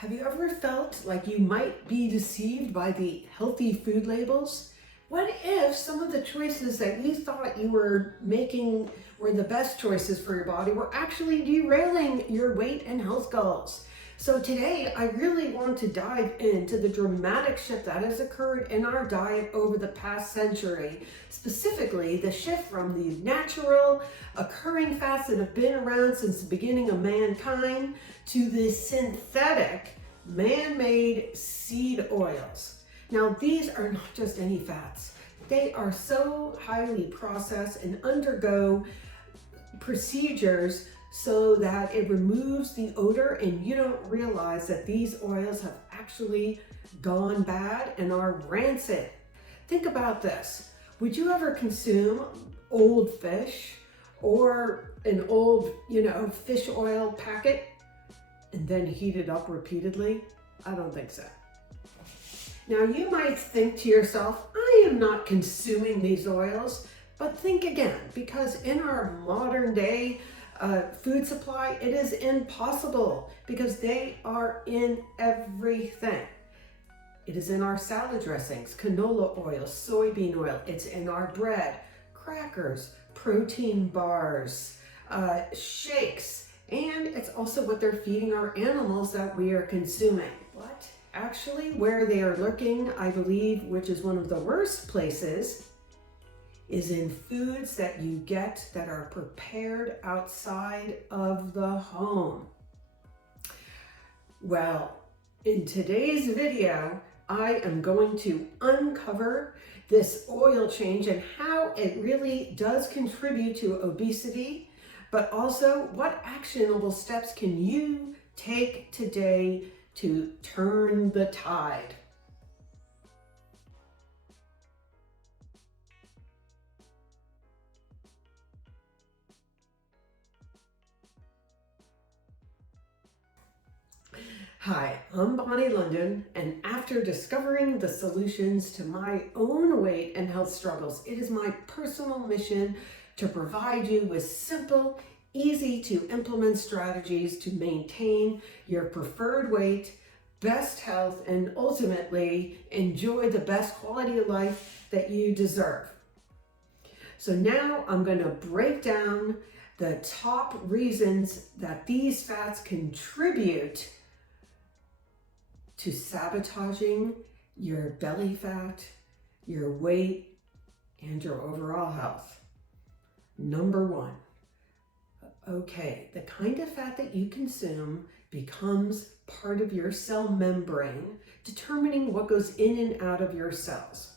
Have you ever felt like you might be deceived by the healthy food labels? What if some of the choices that you thought you were making were the best choices for your body were actually derailing your weight and health goals? So today, I really want to dive into the dramatic shift that has occurred in our diet over the past century, specifically the shift from the natural occurring fats that have been around since the beginning of mankind to the synthetic man-made seed oils. Now, these are not just any fats. They are so highly processed and undergo procedures so that it removes the odor, and you don't realize that these oils have actually gone bad and are rancid. Think about this. Would you ever consume old fish or an old, fish oil packet and then heat it up repeatedly? I don't think so. Now you might think to yourself, I am not consuming these oils, but think again, because in our modern day food supply, it is impossible because they are in everything. It is in our salad dressings, canola oil, soybean oil. It's in our bread, crackers, protein bars, shakes, and it's also what they're feeding our animals that we are consuming. But actually, where they are lurking, I believe, which is one of the worst places, is in foods that you get that are prepared outside of the home. Well, in today's video, I am going to uncover this oil change and how it really does contribute to obesity, but also what actionable steps can you take today to turn the tide. Hi, I'm Bonnie London, and after discovering the solutions to my own weight and health struggles, it is my personal mission to provide you with simple, easy to implement strategies to maintain your preferred weight, best health, and ultimately enjoy the best quality of life that you deserve. So now I'm going to break down the top reasons that these fats contribute to sabotaging your belly fat, your weight, and your overall health. Number one, the kind of fat that you consume becomes part of your cell membrane, determining what goes in and out of your cells.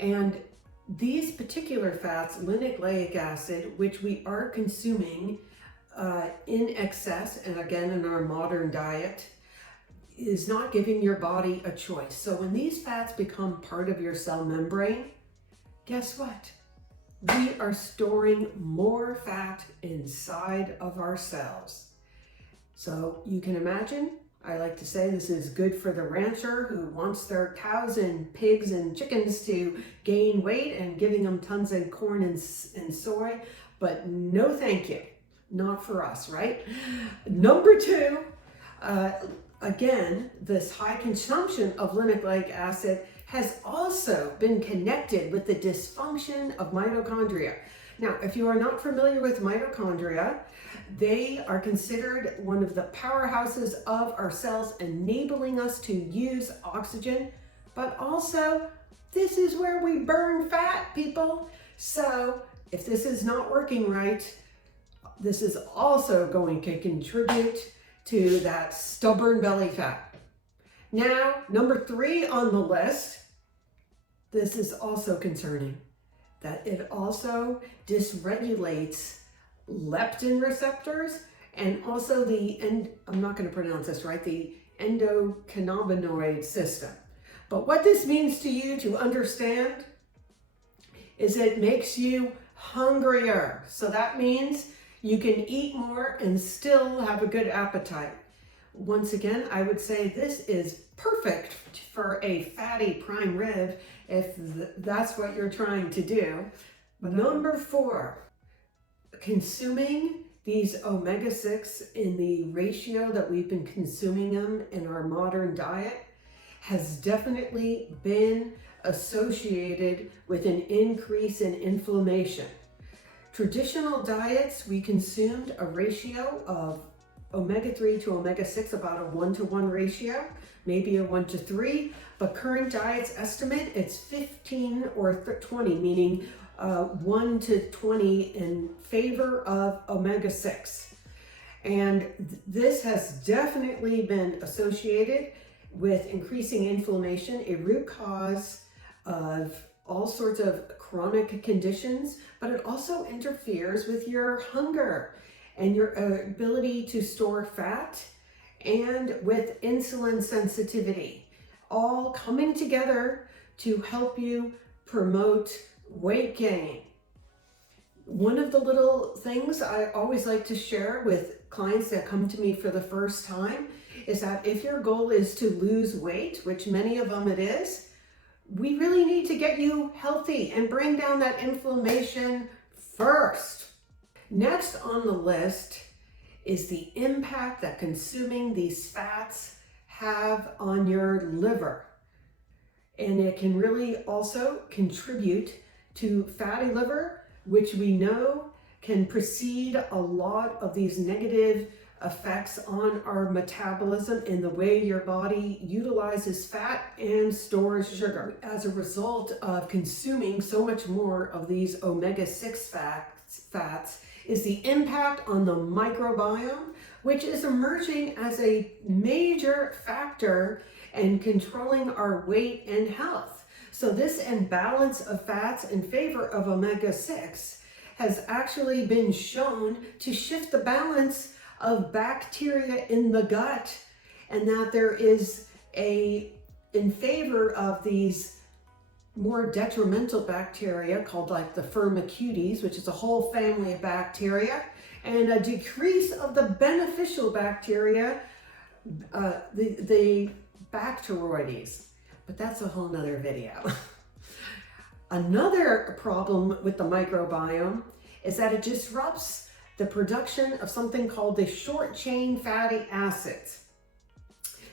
And these particular fats, linoleic acid, which we are consuming in excess, and again in our modern diet, is not giving your body a choice. So when these fats become part of your cell membrane, guess what? We are storing more fat inside of our cells. So you can imagine, I like to say this is good for the rancher who wants their cows and pigs and chickens to gain weight and giving them tons of corn and soy, but no thank you, not for us, right? Number two, again, this high consumption of linoleic acid has also been connected with the dysfunction of mitochondria. Now, if you are not familiar with mitochondria, they are considered one of the powerhouses of our cells, enabling us to use oxygen, but also this is where we burn fat, people. So if this is not working right, this is also going to contribute to that stubborn belly fat. Now, number three on the list, this is also concerning, that it also dysregulates leptin receptors and also I'm not going to pronounce this right, the endocannabinoid system. But what this means to you to understand is it makes you hungrier. So that means you can eat more and still have a good appetite. Once again, I would say this is perfect for a fatty prime rib if that's what you're trying to do. Number four, consuming these omega-6 in the ratio that we've been consuming them in our modern diet has definitely been associated with an increase in inflammation. Traditional diets, we consumed a ratio of omega-3 to omega-6, about a 1-to-1 ratio, maybe a 1-to-3, but current diets estimate it's 15 or 20, meaning 1 to 20 in favor of omega-6. And this has definitely been associated with increasing inflammation, a root cause of all sorts of chronic conditions, but it also interferes with your hunger and your ability to store fat and with insulin sensitivity, all coming together to help you promote weight gain. One of the little things I always like to share with clients that come to me for the first time is that if your goal is to lose weight, which many of them it is, we really need to get you healthy and bring down that inflammation first. Next on the list is the impact that consuming these fats have on your liver. And it can really also contribute to fatty liver, which we know can precede a lot of these negative effects on our metabolism and the way your body utilizes fat and stores sugar. As a result of consuming so much more of these omega-6 fats is the impact on the microbiome, which is emerging as a major factor in controlling our weight and health. So this imbalance of fats in favor of omega-6 has actually been shown to shift the balance of bacteria in the gut, and that there is in favor of these more detrimental bacteria called like the Firmicutes, which is a whole family of bacteria, and a decrease of the beneficial bacteria, the Bacteroides. But that's a whole nother video. Another problem with the microbiome is that it disrupts the production of something called the short chain fatty acids,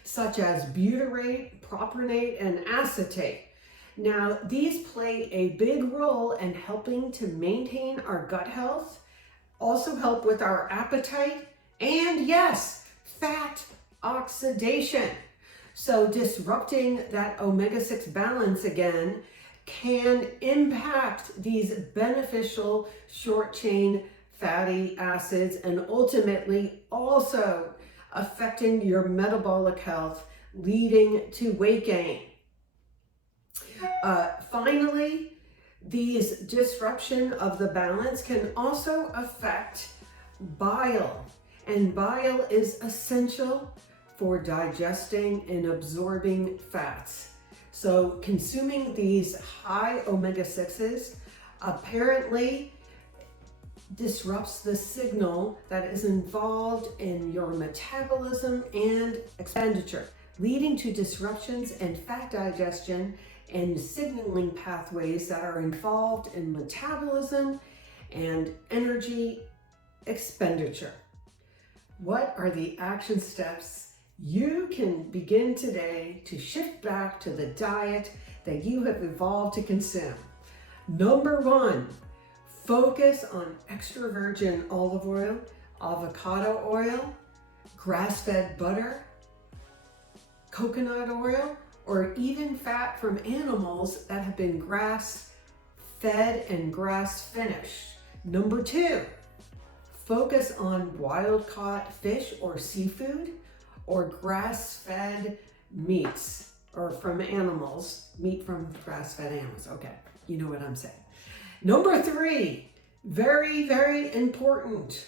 such as butyrate, propionate, and acetate. Now, these play a big role in helping to maintain our gut health, also help with our appetite, and yes, fat oxidation. So disrupting that omega-6 balance again can impact these beneficial short chain fatty acids and ultimately also affecting your metabolic health, leading to weight gain. Finally, these disruption of the balance can also affect bile, and bile is essential for digesting and absorbing fats. So consuming these high omega-6s apparently disrupts the signal that is involved in your metabolism and expenditure, leading to disruptions in fat digestion and signaling pathways that are involved in metabolism and energy expenditure. What are the action steps you can begin today to shift back to the diet that you have evolved to consume? Number one, focus on extra virgin olive oil, avocado oil, grass-fed butter, coconut oil, or even fat from animals that have been grass-fed and grass-finished. Number two, focus on wild-caught fish or seafood or grass-fed meats or from animals, meat from grass-fed animals. Okay, you know what I'm saying. Number three, very, very important.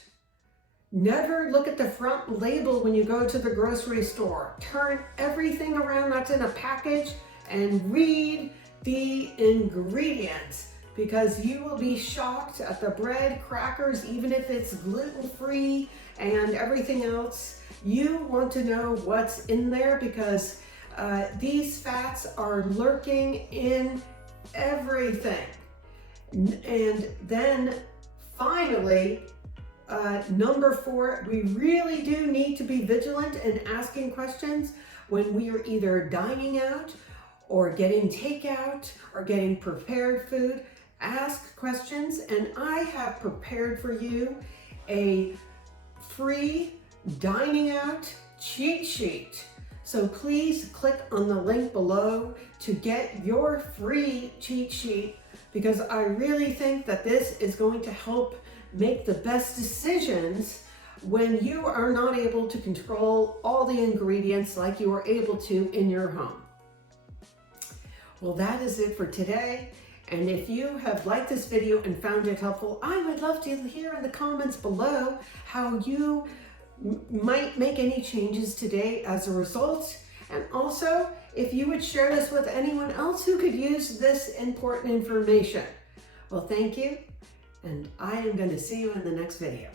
Never look at the front label when you go to the grocery store. Turn everything around that's in a package and read the ingredients, because you will be shocked at the bread, crackers, even if it's gluten-free and everything else. You want to know what's in there because these fats are lurking in everything. And then finally, Number 4, we really do need to be vigilant in asking questions when we are either dining out or getting takeout or getting prepared food. Ask questions, and I have prepared for you a free dining out cheat sheet. So please click on the link below to get your free cheat sheet, because I really think that this is going to help make the best decisions when you are not able to control all the ingredients like you are able to in your home. Well, that is it for today. And if you have liked this video and found it helpful, I would love to hear in the comments below how you might make any changes today as a result. And also, if you would share this with anyone else who could use this important information. Well, thank you, and I am going to see you in the next video.